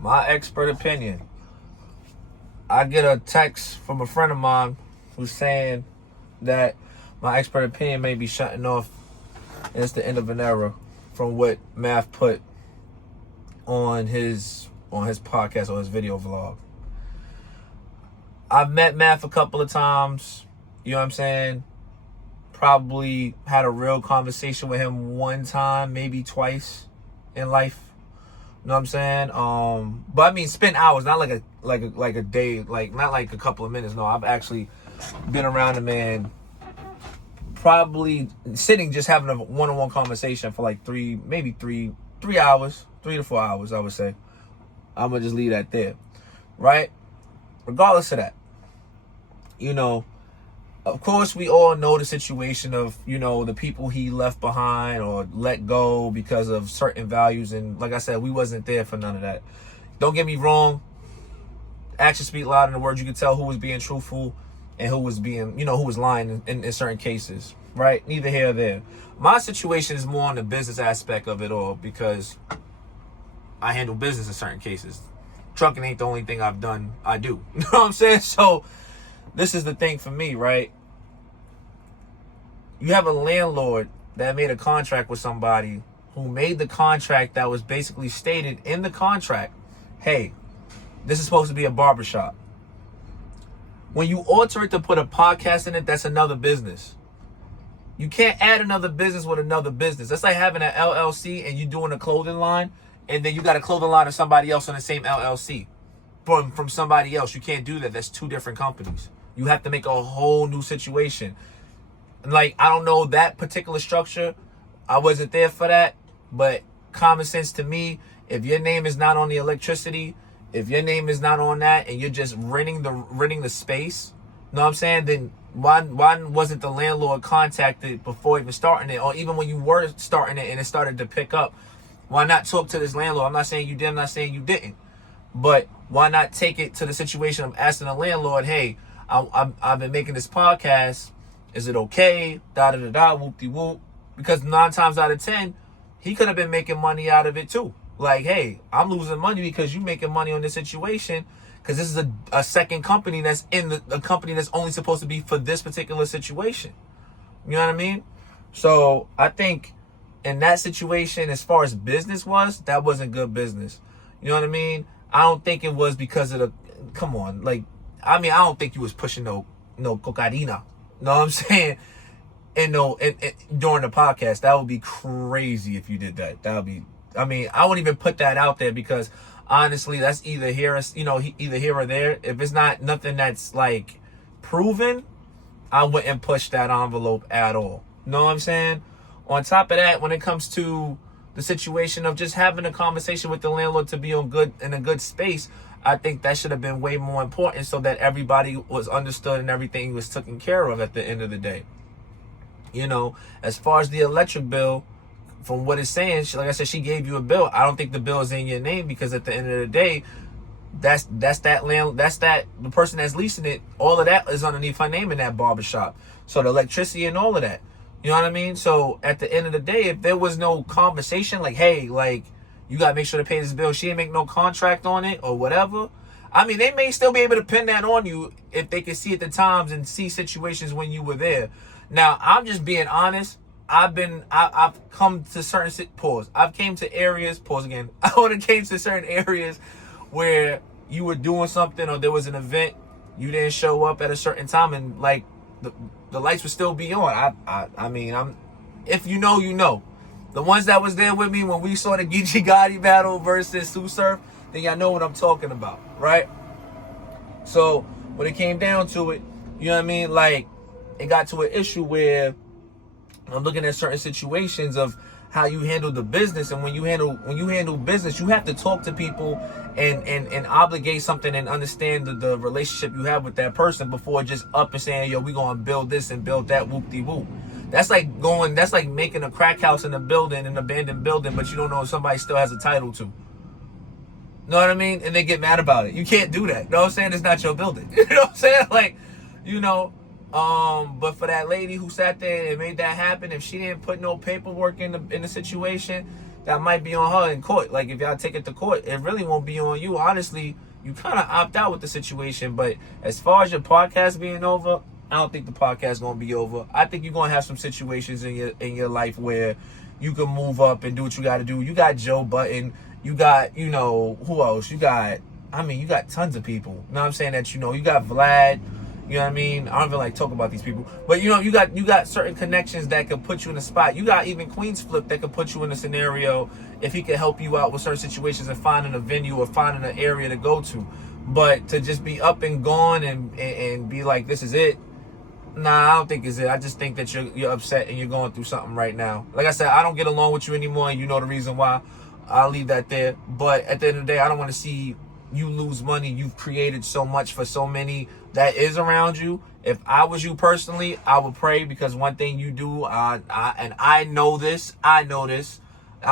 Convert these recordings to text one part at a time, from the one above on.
My expert opinion. I get a text from a friend of mine who's saying that my expert opinion may be shutting off and it's the end of an era from what Math put on his podcast or his video vlog. I've met Math a couple of times, you know what I'm saying? Probably had a real conversation with him one time, maybe twice in life. You know what I'm saying? But I mean, spent hours, not like a day, like not like a couple of minutes. No, I've actually been around him and probably sitting just having a one-on-one conversation for like three hours, 3 to 4 hours, I would say. I'm gonna just leave that there, right? Regardless of that, you know, of course, we all know the situation of, you know, the people he left behind or let go because of certain values. And like I said, we wasn't there for none of that. Don't get me wrong. Actions speak louder than words. You can tell who was being truthful and who was being, you know, who was lying in certain cases, right? Neither here or there. My situation is more on the business aspect of it all because I handle business in certain cases. Trucking ain't the only thing I do. You know what I'm saying? So this is the thing for me, right? You have a landlord that made a contract with somebody who made the contract that was basically stated in the contract, hey, this is supposed to be a barbershop. When you alter it to put a podcast in it, that's another business. You can't add another business with another business. That's like having an LLC and you doing a clothing line, and then you got a clothing line of somebody else on the same LLC from somebody else. You can't do that. That's two different companies. You have to make a whole new situation. Like, I don't know that particular structure. I wasn't there for that. But common sense to me, if your name is not on the electricity, if your name is not on that, and you're just renting the space, you know what I'm saying? Then why wasn't the landlord contacted before even starting it? Or even when you were starting it and it started to pick up, why not talk to this landlord? I'm not saying you did, I'm not saying you didn't. But why not take it to the situation of asking the landlord, hey, I've been making this podcast. Is it okay? Da-da-da-da, whoop-de-whoop. Because 9 times out of 10, he could have been making money out of it too. Like, hey, I'm losing money because you making money on this situation because this is a second company that's in the company that's only supposed to be for this particular situation. You know what I mean? So I think in that situation, as far as business was, that wasn't good business. You know what I mean? I don't think it was because of come on. Like, I mean, I don't think you was pushing no cocaína. Know what I'm saying? And during the podcast, that would be crazy if you did that. That would be, I mean, I wouldn't even put that out there because honestly, that's either here or there. If it's not nothing that's like proven, I wouldn't push that envelope at all. Know what I'm saying? On top of that, when it comes to the situation of just having a conversation with the landlord to be in a good space, I think that should have been way more important so that everybody was understood and everything was taken care of at the end of the day. You know, as far as the electric bill, from what it's saying, like I said, she gave you a bill. I don't think the bill is in your name because at the end of the day, that's the person that's leasing it. All of that is underneath her name in that barbershop. So the electricity and all of that. You know what I mean? So at the end of the day, if there was no conversation like, hey, like, you got to make sure to pay this bill. She didn't make no contract on it or whatever. I mean, they may still be able to pin that on you if they can see at the times and see situations when you were there. Now, I'm just being honest. I've come to certain, I've came to areas, I would have came to certain areas where you were doing something or there was an event, you didn't show up at a certain time and like the lights would still be on. I mean, if you know, you know. The ones that was there with me when we saw the Geechee Gotti battle versus Sue Surf, then y'all know what I'm talking about, right? So when it came down to it, you know what I mean? Like, it got to an issue where I'm looking at certain situations of how you handle the business, and when you handle business, you have to talk to people and obligate something and understand the relationship you have with that person before just up and saying, yo, we gonna build this and build that, whoop-de-whoop. That's like making a crack house in a building, an abandoned building, but you don't know if somebody still has a title to. Know what I mean? And they get mad about it. You can't do that. You know what I'm saying? It's not your building. You know what I'm saying? Like, you know, but for that lady who sat there and made that happen, if she didn't put no paperwork in the situation, that might be on her in court. Like, if y'all take it to court, it really won't be on you. Honestly, you kind of opt out with the situation. But as far as your podcast being over, I don't think the podcast is going to be over. I think you're going to have some situations in your life where you can move up and do what you got to do. You got Joe Button. You got, who else? You got tons of people. You know what I'm saying? That, you got Vlad. You know what I mean? I don't even like talk about these people. But, you got certain connections that could put you in a spot. You got even Queens Flip that could put you in a scenario if he could help you out with certain situations and finding a venue or finding an area to go to. But to just be up and gone and be like, this is it. Nah, I don't think it's it. I just think that you're upset and you're going through something right now. Like I said, I don't get along with you anymore, and you know the reason why. I'll leave that there. But at the end of the day, I don't want to see you lose money. You've created so much for so many that is around you. If I was you personally, I would pray, because one thing you do, and I know this, I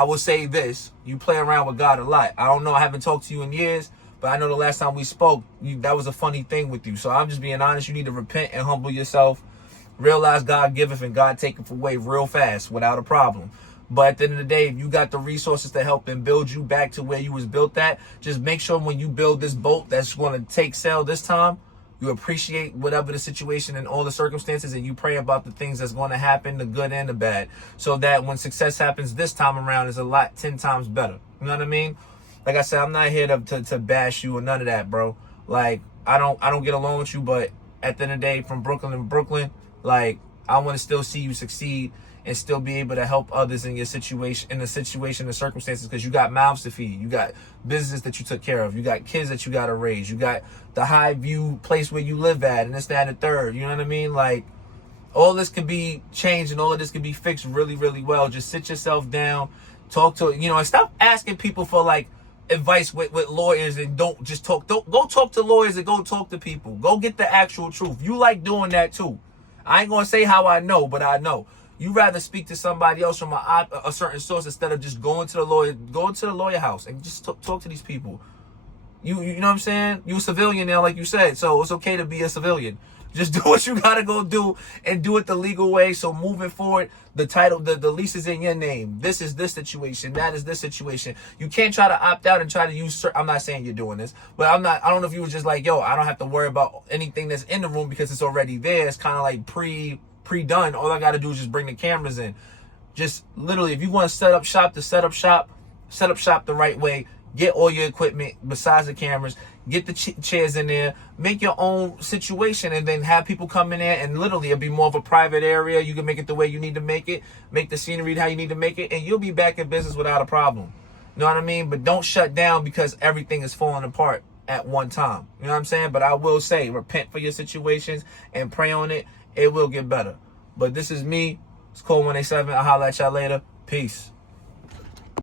will say this: you play around with God a lot. I don't know, I haven't talked to you in years, but I know the last time we spoke, that was a funny thing with you. So I'm just being honest. You need to repent and humble yourself. Realize God giveth and God taketh away real fast without a problem. But at the end of the day, if you got the resources to help and build you back to where you was built at, just make sure when you build this boat that's going to take sail this time, you appreciate whatever the situation and all the circumstances, and you pray about the things that's going to happen, the good and the bad, so that when success happens this time around, it's a lot 10 times better. You know what I mean? Like I said, I'm not here to bash you or none of that, bro. Like, I don't get along with you, but at the end of the day, from Brooklyn, like, I want to still see you succeed and still be able to help others in the situation, and circumstances, because you got mouths to feed. You got business that you took care of. You got kids that you got to raise. You got the high view place where you live at, and this, that, and the third. You know what I mean? Like, all this can be changed and all of this can be fixed really, really well. Just sit yourself down, talk to, and stop asking people for, like, advice with lawyers, and don't just talk. Don't go talk to lawyers and go talk to people. Go get the actual truth. You like doing that too. I ain't going to say how I know, but I know. You rather speak to somebody else from a certain source instead of just going to the lawyer. Go to the lawyer house and just talk to these people. You know what I'm saying? You a civilian now, like you said, so it's okay to be a civilian. Just do what you gotta go do and do it the legal way. So moving forward, the title, the lease is in your name. This is this situation. That is this situation. You can't try to opt out and try to use. I'm not saying you're doing this, but I don't know if you were just like, yo, I don't have to worry about anything that's in the room because it's already there. It's kind of like pre-done. All I got to do is just bring the cameras in. Just literally, if you want to set up shop the right way. Get all your equipment besides the cameras. Get the chairs in there. Make your own situation, and then have people come in there, and literally it'll be more of a private area. You can make it the way you need to make it. Make the scenery how you need to make it, and you'll be back in business without a problem. You know what I mean? But don't shut down because everything is falling apart at one time. You know what I'm saying? But I will say, repent for your situations and pray on it. It will get better. But this is me. It's Cole 187. I'll holler at y'all later. Peace.